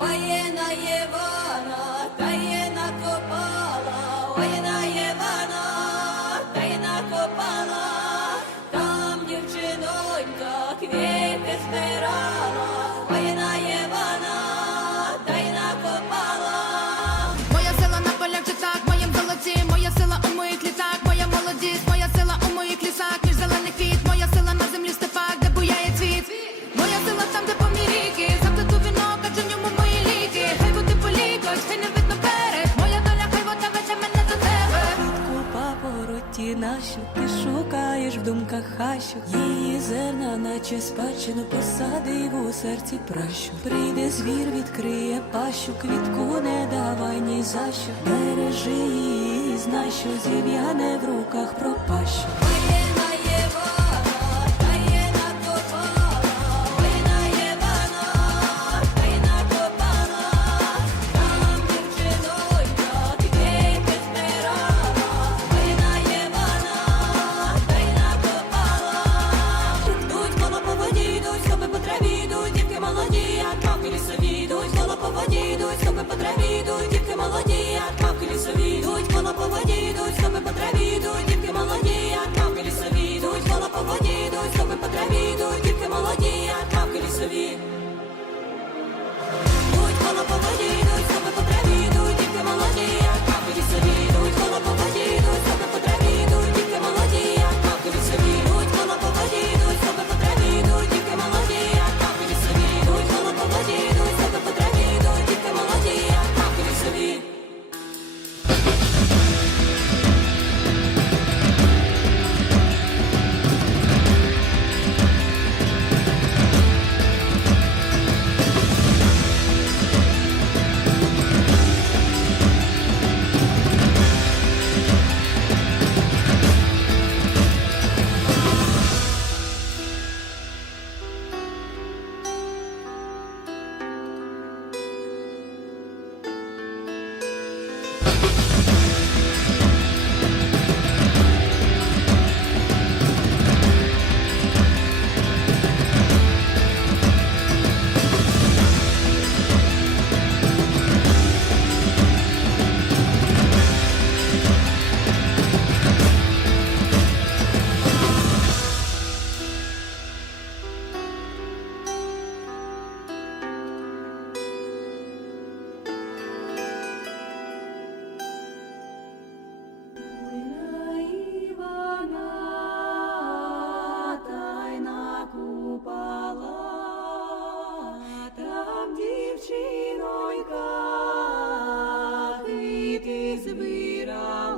Воєна Євана, та є воєна Євана, та й там дівчинонька квіти збира. нащо ти шукаєш в думках хащу її зерна, наче спадщину посадив у серці пращу. Прийде звір, відкриє пащу, квітку не давай ні за що Бережи її, знай, що зів'яне в руках пропащу. Степи по йдуть, дітки молоді, як кавки лісові йдуть, коло по воді. Freedom.